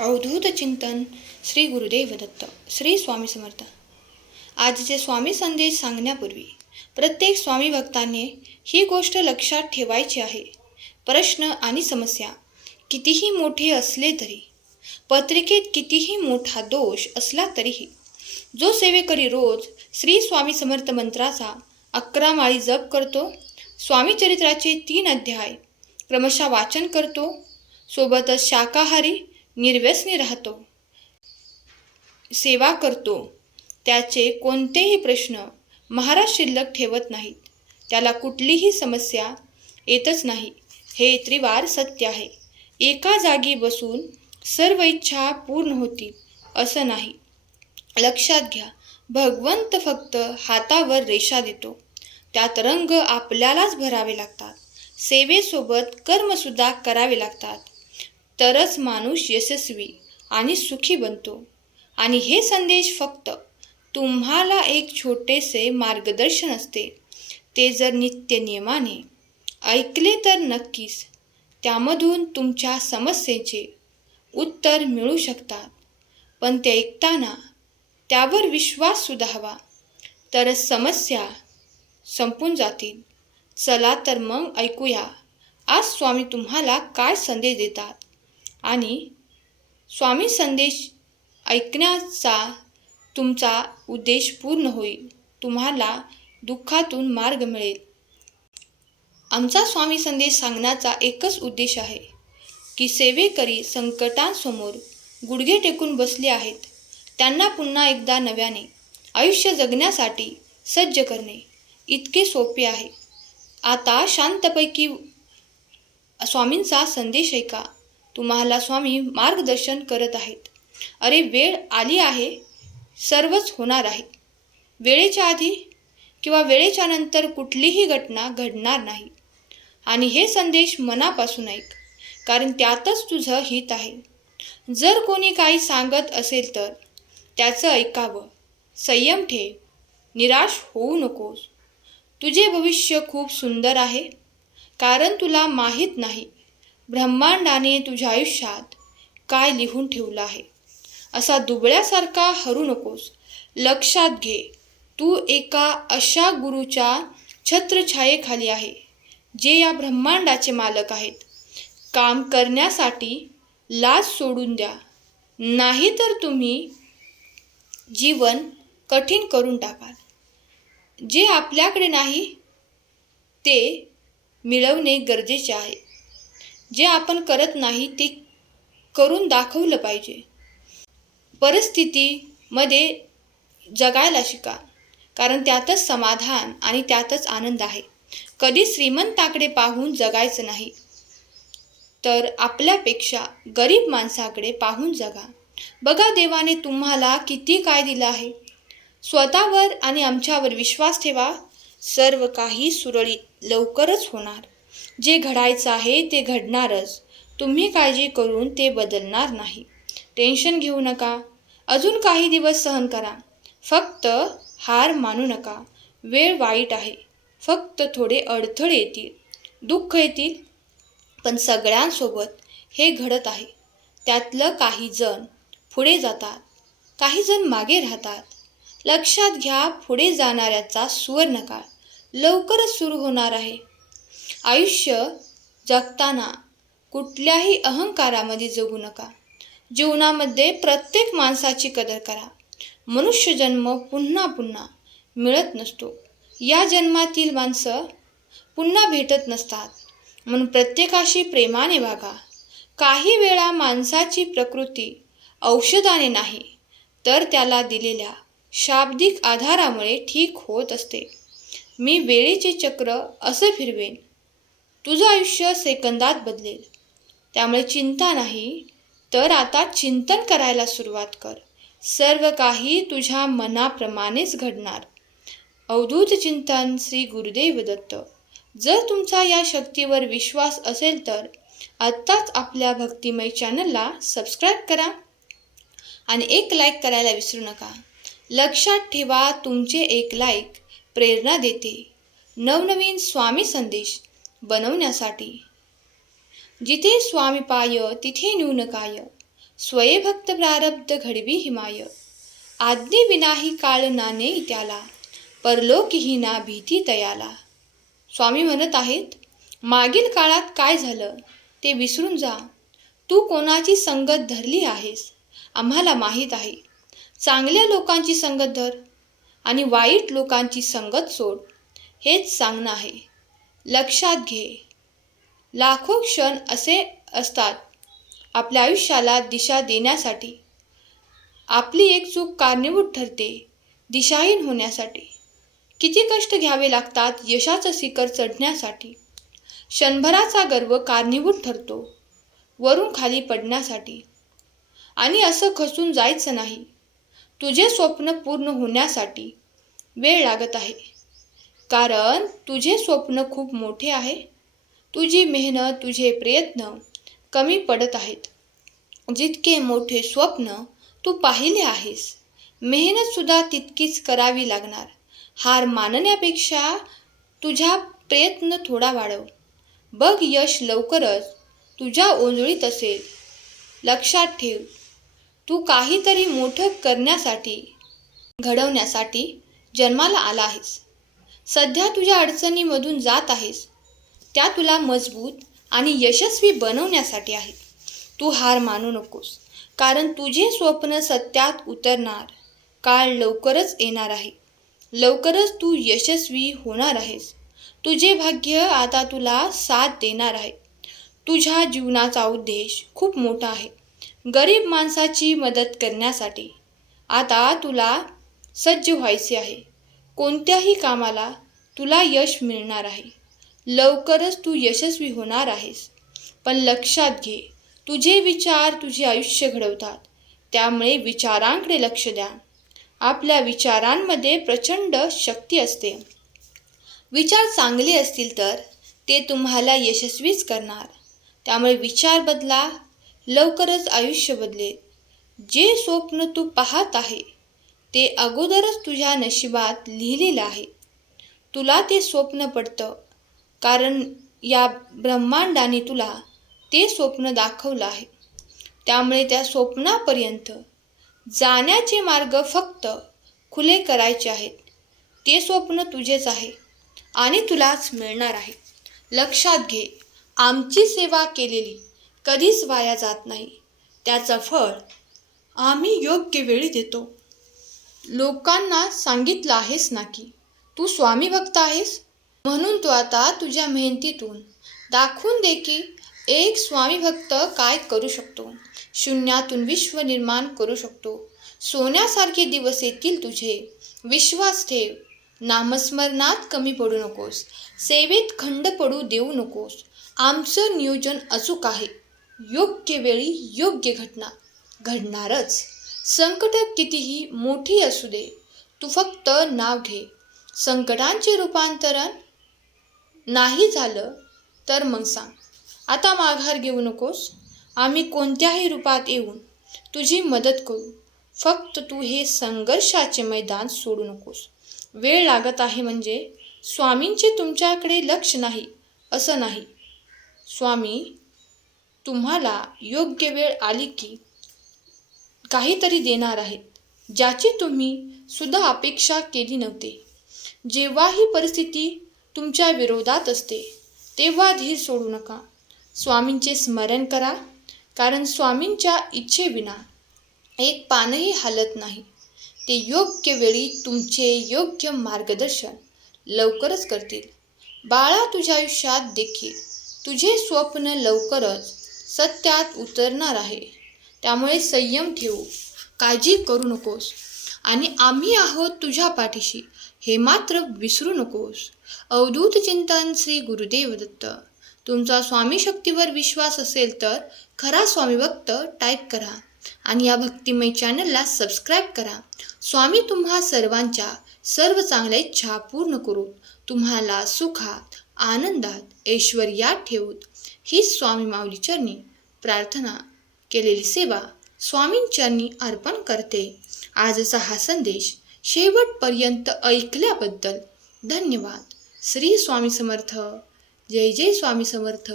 अवधूत चिंतन श्री गुरुदेव दत्त श्री स्वामी समर्थ. आजचे स्वामी संदेश सांगण्यापूर्वी प्रत्येक स्वामी भक्तांनी ही गोष्ट लक्षात ठेवायची आहे. प्रश्न आणि समस्या कितीही मोठे असले तरी, पत्रिकेत कितीही मोठा दोष असला तरीही, जो सेवेकरी रोज श्री स्वामी समर्थ मंत्राचा 11 माळी जप करतो, स्वामी चरित्राचे 3 अध्याय क्रमशः वाचन करतो, सोबतच शाकाहारी निर्व्यसनी राहतो, सेवा करतो, त्याचे कोणतेही प्रश्न महाराज शिल्लक ठेवत नाहीत. त्याला कुठलीही समस्या येतच नाही. हे त्रिवार सत्य आहे. एका जागी बसून सर्व इच्छा पूर्ण होतील असं नाही. लक्षात घ्या, भगवंत फक्त हातावर रेषा देतो. त्यात रंग आपल्यालाच भरावे लागतात. सेवेसोबत कर्मसुद्धा करावे लागतात. तरच माणूस यशस्वी आणि सुखी बनतो. आणि हे संदेश फक्त तुम्हाला एक छोटेसे मार्गदर्शन असते. ते जर नित्य नियमाने ऐकले तर नक्कीच त्यामधून तुमच्या समस्येचे उत्तर मिळू शकतात. पण ते ऐकताना त्यावर विश्वास सुद्धा हवा, तरच समस्या संपून जातील. चला तर मग ऐकूया आज स्वामी तुम्हाला काय संदेश देतात. आणि स्वामी संदेश ऐकण्याचा तुमचा उद्देश पूर्ण होईल. तुम्हाला दुःखातून मार्ग मिळेल. आमचा स्वामी संदेश सांगण्याचा एकच उद्देश आहे की सेवेकरी संकटांसमोर गुडघे टेकून बसले आहेत, त्यांना पुन्हा एकदा नव्याने आयुष्य जगण्यासाठी सज्ज करणे इतके सोपे आहे. आता शांतपैकी स्वामींचा संदेश ऐका. तुम्हाला स्वामी मार्गदर्शन करत आहेत. अरे, वेळ आली आहे, सर्वच होणार आहे. वेळेच्या आधी किंवा वेळेच्या नंतर कुठलीही घटना घडणार नाही. आणि हे संदेश मनापासून ऐक, कारण त्यातच तुझं हित आहे. जर कोणी काही सांगत असेल तर त्याचं ऐकावं. संयम ठेव, निराश होऊ नकोस. तुझे भविष्य खूप सुंदर आहे, कारण तुला माहीत नाही ब्रह्मांडाने तुझ्या आयुष्यात काय लिहून ठेवलं आहे. असा दुबळ्यासारखा हरू नकोस. लक्षात घे, तू एका अशा गुरुच्या छत्रछायेखाली आहे, जे या ब्रह्मांडाचे मालक आहेत. काम करण्यासाठी लाज सोडून द्या, नाहीतर तुम्ही जीवन कठीण करून टाकाल. जे आपल्याकडे नाही ते मिळवणे गरजेचे आहे. जे आपण करत नाही ते करून दाखवलं पाहिजे. परिस्थितीमध्ये जगायला शिका, कारण त्यातच समाधान आणि त्यातच आनंद आहे. कधी श्रीमंताकडे पाहून जगायचं नाही, तर आपल्यापेक्षा गरीब माणसाकडे पाहून जगा. बघा, देवाने तुम्हाला किती काय दिलं आहे. स्वतःवर आणि आमच्यावर विश्वास ठेवा. सर्व काही सुरळीत लवकरच होणार. जे घडायचं आहे ते घडणारच. तुम्ही काळजी करून ते बदलणार नाही. टेन्शन घेऊ नका. अजून काही दिवस सहन करा. फक्त हार मानू नका. वेळ वाईट आहे. फक्त थोडे अडथळे येतील, दुःख येतील, पण सगळ्यांसोबत हे घडत आहे. त्यातलं काही जण पुढे जातात, काही जण मागे राहतात. लक्षात घ्या, पुढे जाणाऱ्याचा सुवर्णकाळ लवकरच सुरू होणार आहे. आयुष्य जगताना कुठल्याही अहंकारामध्ये जगू नका. जीवनामध्ये प्रत्येक माणसाची कदर करा. मनुष्य जन्म पुन्हा पुन्हा मिळत नसतो. या जन्मातील माणसं पुन्हा भेटत नसतात. म्हणून प्रत्येकाशी प्रेमाने वागा. काही वेळा माणसाची प्रकृती औषधाने नाही, तर त्याला दिलेल्या शाब्दिक आधारामुळे ठीक होत असते. मी वेळेचे चक्र असं फिरवेन, तुझं आयुष्य सेकंदात बदलेल. त्यामुळे चिंता नाही, तर आता चिंतन करायला सुरुवात कर. सर्व काही तुझ्या मनाप्रमाणेच घडणार. अवधूत चिंतन श्री गुरुदेव दत्त. जर तुमचा या शक्तीवर विश्वास असेल तर आत्ताच आपल्या भक्तिमय चॅनलला सबस्क्राईब करा आणि एक लाईक करायला विसरू नका. लक्षात ठेवा, तुमचे एक लाईक प्रेरणा देते नवनवीन स्वामी संदेश बनवण्यासाठी. जिथे स्वामी पाय तिथे न्यून काय. स्वयंभक्त प्रारब्ध घडवी हिमाय. आज्ञे विनाही काळ नाने त्याला, परलोकीही ना भीती तयाला. स्वामी म्हणत आहेत, मागील काळात काय झालं ते विसरून जा. तू कोणाची संगत धरली आहेस आम्हाला माहीत आहे. चांगल्या लोकांची संगत धर आणि वाईट लोकांची संगत सोड, हेच सांगणं आहे. लक्षात घे, लाखो क्षण असे असतात आपल्या आयुष्याला दिशा देण्यासाठी. आपली एक चूक कारणीभूत ठरते दिशाहीन होण्यासाठी. किती कष्ट घ्यावे लागतात यशाचं शिखर चढण्यासाठी. क्षणभराचा गर्व कारणीभूत ठरतो वरून खाली पडण्यासाठी. आणि असं खचून जायचं नाही. तुझे स्वप्न पूर्ण होण्यासाठी वेळ लागत आहे, कारण तुझे स्वप्न खूप मोठे आहे. तुझी मेहनत, तुझे प्रयत्न कमी पडत आहेत. जितके मोठे स्वप्न तू पाहिले आहेस, मेहनतसुद्धा तितकीच करावी लागणार. हार मानण्यापेक्षा तुझा प्रयत्न थोडा वाढव. बघ, यश लवकरच तुझ्या ओंजळीत असेल. लक्षात ठेव, तू काहीतरी मोठं करण्यासाठी, घडवण्यासाठी जन्माला आला आहेस. सध्या तुझ्या अडचणीमधून जात आहेस, त्या तुला मजबूत आणि यशस्वी बनवण्यासाठी आहेत. तू हार मानू नकोस, कारण तुझे स्वप्न सत्यात उतरणार. काळ लवकरच येणार आहे. लवकरच तू यशस्वी होणार आहेस. तुझे भाग्य आता तुला साथ देणार आहे. तुझ्या जीवनाचा उद्देश खूप मोठा आहे, गरीब माणसाची मदत करण्यासाठी. आता तुला सज्ज व्हायचे आहे. कोणत्याही कामाला तुला यश मिळणार आहे. लवकरच तू यशस्वी होणार आहेस. पण लक्षात घे, तुझे विचार तुझे आयुष्य घडवतात. त्यामुळे विचारांकडे लक्ष द्या. आपल्या विचारांमध्ये प्रचंड शक्ती असते. विचार चांगले असतील तर ते तुम्हाला यशस्वीच करणार. त्यामुळे विचार बदला, लवकरच आयुष्य बदलेल. जे स्वप्न तू पाहत आहे ते अगोदरच तुझ्या नशिबात लिहिलेलं आहे. तुला ते स्वप्न पडतं कारण या ब्रह्मांडाने तुला ते स्वप्न दाखवलं आहे. त्यामुळे त्या स्वप्नापर्यंत जाण्याचे मार्ग फक्त खुले करायचे आहेत. ते स्वप्न तुझेच आहे आणि तुलाच मिळणार आहे. लक्षात घे, आमची सेवा केलेली कधीच वाया जात नाही. त्याचं फळ आम्ही योग्य वेळी देतो. लोकांना सांगितलं आहेस ना की तू स्वामी भक्त आहेस, म्हणून तू आता तुझ्या मेहनतीतून दाखवून दे की एक स्वामी भक्त काय करू शकतो. शून्यातून विश्व निर्माण करू शकतो. सोन्यासारखे दिवस येतील तुझे. विश्वास ठेव. नामस्मरणात कमी पडू नकोस. सेवेत खंड पडू देऊ नकोस. आमचं नियोजन अचूक आहे. योग्य वेळी योग्य घटना घडणारच. संकट कितीही मोठी असू दे, तू फक्त नाव घे. संकटांचे रूपांतरण नाही झालं तर मग सांग. आता माघार घेऊ नकोस. आम्ही कोणत्याही रूपात येऊन तुझी मदत करू. फक्त तू हे संघर्षाचे मैदान सोडू नकोस. वेळ लागत आहे म्हणजे स्वामींचे तुमच्याकडे लक्ष नाही असं नाही. स्वामी तुम्हाला योग्य वेळ आली की काहीतरी देणार आहेत, ज्याची तुम्ही सुद्धा अपेक्षा केली नव्हती. जेव्हा ही परिस्थिती तुमच्या विरोधात असते तेव्हा धीर सोडू नका. स्वामींचे स्मरण करा, कारण स्वामींच्या इच्छेविना एक पानही हालत नाही. ते योग्य वेळी तुमचे योग्य मार्गदर्शन लवकरच करतील. बाळा, तुझ्या आयुष्यात देखील तुझे स्वप्न लवकरच सत्यात उतरणार आहे. त्यामुळे संयम ठेवू, काळजी करू नकोस आणि आम्ही आहोत तुझ्या पाठीशी हे मात्र विसरू नकोस. अवधूत चिंतन श्री गुरुदेव दत्त. तुमचा स्वामी शक्तीवर विश्वास असेल तर खरा स्वामी भक्त टाईप करा आणि या भक्तिमय चॅनलला सबस्क्राईब करा. स्वामी तुम्हा सर्वांच्या सर्व चांगल्या इच्छा पूर्ण करून तुम्हाला सुखात, आनंदात, ऐश्वर्यात ठेवूत ही स्वामी माऊली चरणी प्रार्थना. केलेली सेवा स्वामींचरणी अर्पण करते. आजचा हा संदेश शेवटपर्यंत ऐकल्याबद्दल धन्यवाद. श्री स्वामी समर्थ. जय जय स्वामी समर्थ.